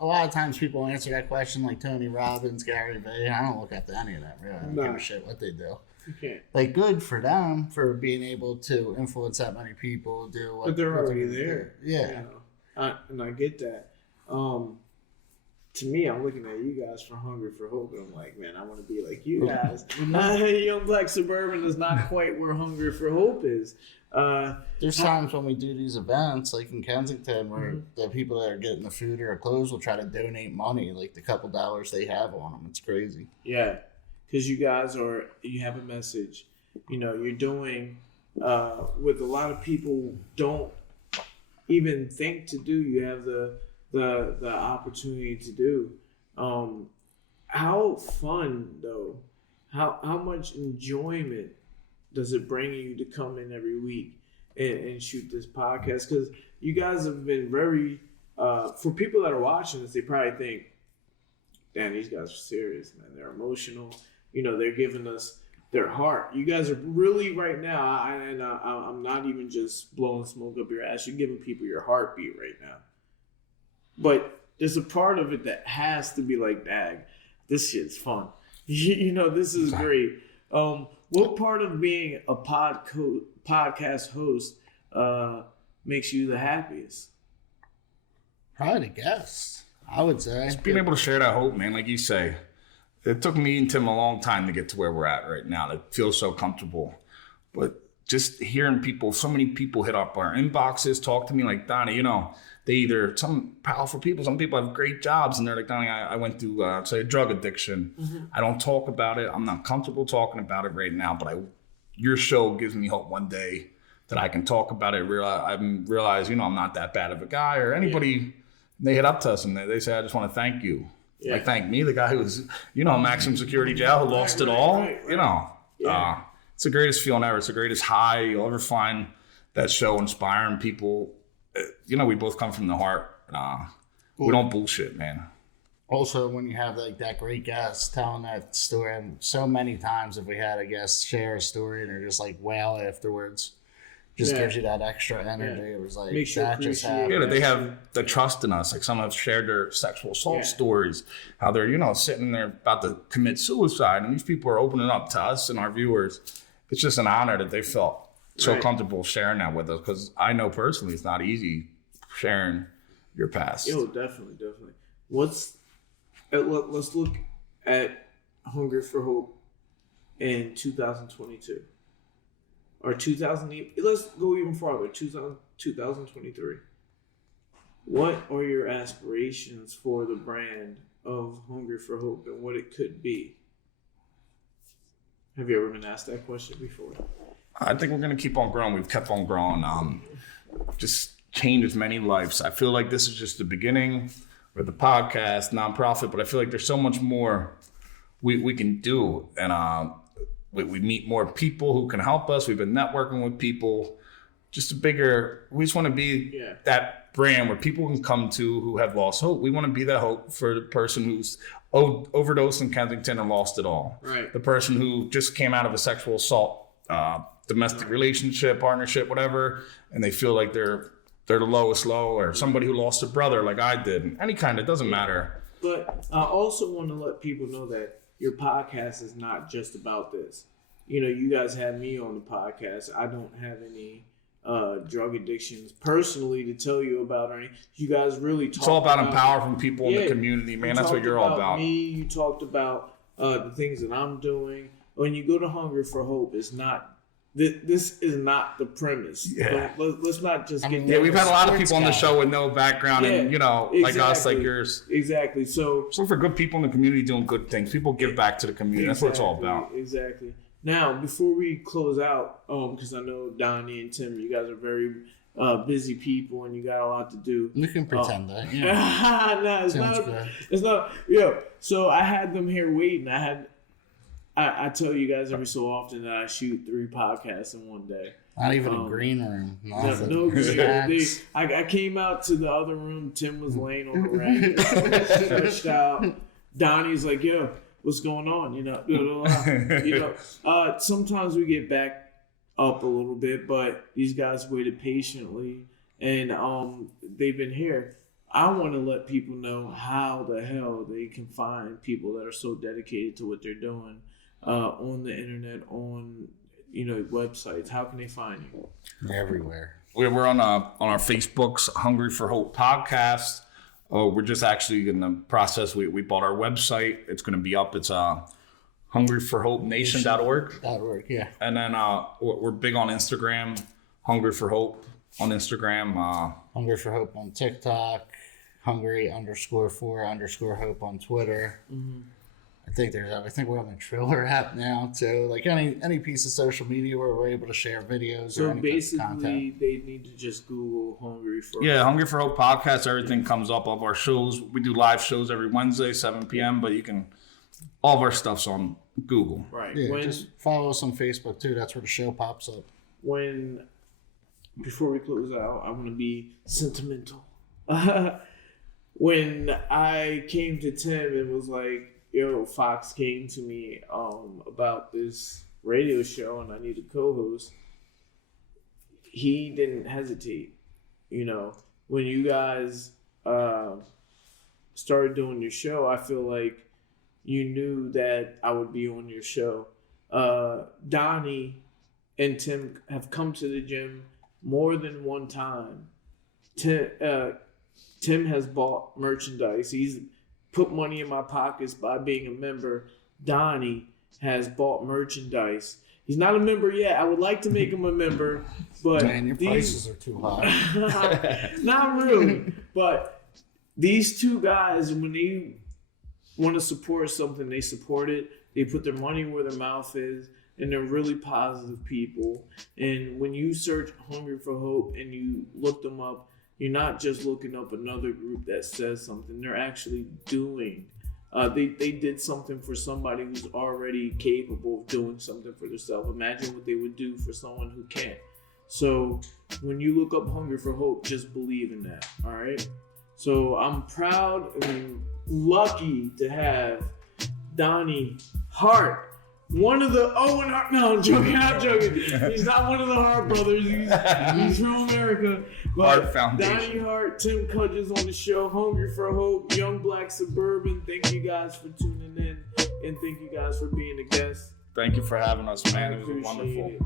a lot of times people answer that question like Tony Robbins, Gary Vee. I don't look up to any of them, really. I don't give a shit what they do. Okay. Like, good for them for being able to influence that many people, do what. But they're already there. Yeah. And I get that. To me, I'm looking at you guys for Hungry for Hope, and I'm like, man, I want to be like you guys. Young Black Suburban is not quite where Hungry for Hope is. There's times when we do these events, like in Kensington, where the people that are getting the food or clothes will try to donate money, like the couple dollars they have on them. It's crazy. Yeah, because you guys you have a message. You're doing what a lot of people don't even think to do. You have the opportunity to do. How fun though? How much enjoyment does it bring you to come in every week and shoot this podcast? Because you guys have been very for people that are watching this, they probably think, damn, these guys are serious, man. They're emotional. They're giving us their heart. You guys are really right now, I'm not even just blowing smoke up your ass. You're giving people your heartbeat right now. But there's a part of it that has to be like, dag, this shit's fun. This is great. What part of being a podcast host makes you the happiest? Probably the guests, I would say. Just being able to share that hope, man, like you say. It took me and Tim a long time to get to where we're at right now, to feel so comfortable. But just hearing people, so many people hit up our inboxes, talk to me like, Donnie, they either, some powerful people, some people have great jobs, and they're like, Donnie, I went through, say, a drug addiction. I don't talk about it. I'm not comfortable talking about it right now, but your show gives me hope one day that I can talk about it. I realize, I'm not that bad of a guy. Or anybody, they hit up to us and they say, I just want to thank you. Yeah. Like, thank me, the guy who was, maximum security jail, who lost it all. Right. It's the greatest feeling ever. It's the greatest high you'll ever find. That show inspiring people. We both come from the heart. We don't bullshit, man. Also, when you have like that great guest telling that story, and so many times if we had a guest share a story and they're just like wail afterwards, just gives you that extra energy. It was like, that just happened. Yeah, they have the trust in us. Like, some have shared their sexual assault stories, how they're, sitting there about to commit suicide, and these people are opening up to us and our viewers. It's just an honor that they felt so comfortable sharing that with us, because I know personally it's not easy sharing your past. Definitely. Let's look at Hunger for Hope in 2022 or 2000. Let's go even farther. 2023. what are your aspirations for the brand of Hungry for Hope and what it could be? Have you ever been asked that question before? I think we're going to keep on growing. We've kept on growing. Just change as many lives. I feel like this is just the beginning with the podcast, nonprofit, but I feel like there's so much more we can do. And we meet more people who can help us. We've been networking with people. We just want to be that brand where people can come to who have lost hope. We want to be that hope for the person who's overdosed in Kensington and lost it all. Right. The person who just came out of a sexual assault, domestic relationship, partnership, whatever, and they feel like they're the lowest low, or somebody who lost a brother like I did. Any kind, it doesn't matter. But I also want to let people know that your podcast is not just about this. You guys had me on the podcast. I don't have any drug addictions personally to tell you about or anything. You guys really talk. It's all about empowering people in the community, man. That's what you're all about. You talked about the things that I'm doing. When you go to Hungry for Hope, it's not. This is not the premise. Yeah. Let's not just get. Yeah, we've had a lot of people on the show with no background, and like us, like yours. Exactly. So for good people in the community doing good things, people give back to the community. That's what it's all about. Exactly. Now, before we close out, because I know Donnie and Tim, you guys are very busy people, and you got a lot to do. You can pretend that. Yeah. No, it's not. It's not. Yeah. So I had them here waiting. I tell you guys every so often that I shoot 3 podcasts in one day. Not even a green room. No green room. I came out to the other room. Tim was laying on the rack, stretched out. Donnie's like, yo, what's going on? Sometimes we get back up a little bit, but these guys waited patiently, and they've been here. I want to let people know how the hell they can find people that are so dedicated to what they're doing on the internet, on websites. How can they find you? Everywhere. We're on our Facebook's Hungry for Hope podcast. We're just actually in the process. We bought our website. It's going to be up. It's hungryforhopenation.org. Yeah. And then we're big on Instagram. Hungry for Hope on Instagram. Hungry for Hope on TikTok. Hungry_for_hope on Twitter. Mm-hmm. I think we're on the Triller app now too. Like any piece of social media where we're able to share videos. So or any basically, content. they need to just Google Hungry for Hope. Yeah, Hungry for Hope podcast. Everything comes up. All of our shows. We do live shows every Wednesday, 7 p.m. But all of our stuff's on Google. Right. Yeah, just follow us on Facebook too. That's where the show pops up. Before we close out, I want to be sentimental. When I came to Tim and was like, yo, Fox came to me about this radio show and I need a co-host, he didn't hesitate. When you guys started doing your show, I feel like you knew that I would be on your show. Donnie and Tim have come to the gym more than one time. Tim has bought merchandise. He's put money in my pockets by being a member. Donnie has bought merchandise. He's not a member yet. I would like to make him a member, but man, your prices are too high. Not really. But these two guys, when they want to support something, they support it. They put their money where their mouth is, and they're really positive people. And when you search Hungry for Hope and you look them up, you're not just looking up another group that says something. They're actually doing. They did something for somebody who's already capable of doing something for themselves. Imagine what they would do for someone who can't. So when you look up Hungry for Hope, just believe in that. All right. So I'm proud and lucky to have Donnie Hart. One of the Owen Hart. No, I'm joking. He's not one of the Hart brothers. He's from America. But Hart Foundation. Donnie Hart, Tim Kudgis on the show. Hungry for Hope, Young Black Suburban. Thank you guys for tuning in, and thank you guys for being a guest. Thank you for having us, man. It was Appreciate wonderful. it.